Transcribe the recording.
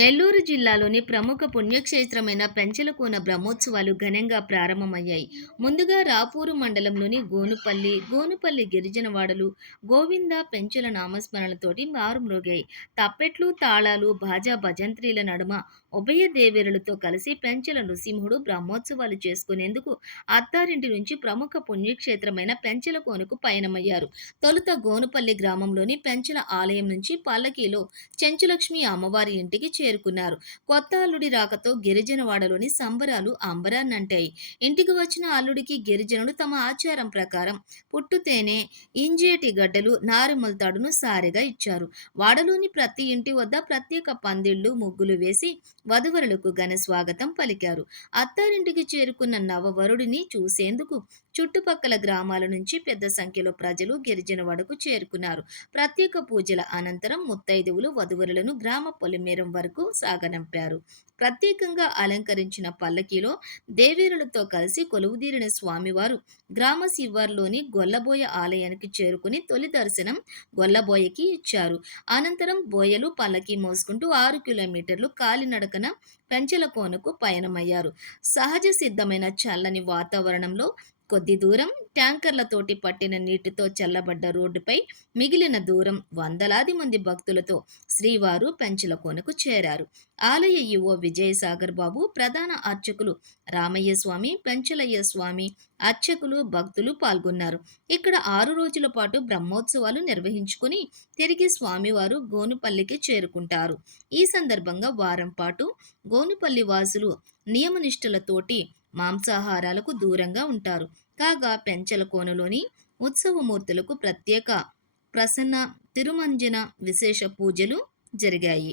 నెల్లూరు జిల్లాలోని ప్రముఖ పుణ్యక్షేత్రమైన పెంచలకోన బ్రహ్మోత్సవాలు ఘనంగా ప్రారంభమయ్యాయి. ముందుగా రాపూరు మండలంలోని గోనుపల్లి గిరిజనవాడలు గోవింద పెంచుల నామస్మరణలతోటి మారుమ్రోగాయి. తప్పెట్లు, తాళాలు, బాజా భజంత్రీల నడుమ ఉభయ దేవేరులతో కలిసి పెంచల నృసింహుడు బ్రహ్మోత్సవాలు చేసుకునేందుకు అత్తారింటి నుంచి ప్రముఖ పుణ్యక్షేత్రమైన పెంచలకోనకు పయనమయ్యారు. తొలుత గోనుపల్లి గ్రామంలోని పెంచల ఆలయం నుంచి పల్లకీలో చెంచులక్ష్మి అమ్మవారి ఇంటికి చేరుకున్నారు. కొత్త అల్లుడి రాకతో గిరిజనవాడలోని సంబరాలు అంబరాన్నంటాయి. ఇంటికి వచ్చిన అల్లుడికి గిరిజనులు తమ ఆచారం ప్రకారం పుట్టుతేనే, ఇంజేటి గడ్డలు, నారుమల తాడును సారెగా ఇచ్చారు. వాడలోని ప్రతి ఇంటి వద్ద ప్రత్యేక పందిళ్లు, ముగ్గులు వేసి వధువరులకు ఘన స్వాగతం పలికారు. అత్తారింటికి చేరుకున్న నవవరుడిని చూసేందుకు చుట్టుపక్కల గ్రామాల నుంచి పెద్ద సంఖ్యలో ప్రజలు గిరిజనవాడకు చేరుకున్నారు. ప్రత్యేక పూజల అనంతరం ముత్తైదువులు వధువరులను గ్రామ పొలిమేరం వరకు సాగనంపారు. ప్రత్యేకంగా అలంకరించిన పల్లకీలో దేవేరులతో కలిసి కొలువుదీరిన స్వామివారు గ్రామ శివార్లోని గొల్లబోయ ఆలయానికి చేరుకుని తొలి దర్శనం గొల్లబోయకి ఇచ్చారు. అనంతరం బోయలు పల్లకీ మోసుకుంటూ 6 కిలోమీటర్లు కాలినడకన పెంచలకోనకు పయనమయ్యారు. సహజ సిద్ధమైన చల్లని వాతావరణంలో కొద్ది దూరం ట్యాంకర్లతోటి పట్టిన నీటితో చల్లబడ్డ రోడ్డుపై మిగిలిన దూరం వందలాది మంది భక్తులతో శ్రీవారు పెంచలకోనకు చేరారు. ఆలయ ఈవో విజయసాగర్ బాబు, ప్రధాన అర్చకులు రామయ్య స్వామి, పెంచలయ్య స్వామి, అర్చకులు, భక్తులు పాల్గొన్నారు. ఇక్కడ 6 రోజుల పాటు బ్రహ్మోత్సవాలు నిర్వహించుకుని తిరిగి స్వామివారు గోనుపల్లికి చేరుకుంటారు. ఈ సందర్భంగా వారం పాటు గోనుపల్లి వాసులు నియమనిష్టలతోటి మాంసాహారాలకు దూరంగా ఉంటారు. కాగా పెంచలకోనలోని ఉత్సవమూర్తులకు ప్రత్యేక ప్రసన్న తిరుమంజన విశేష పూజలు జరిగాయి.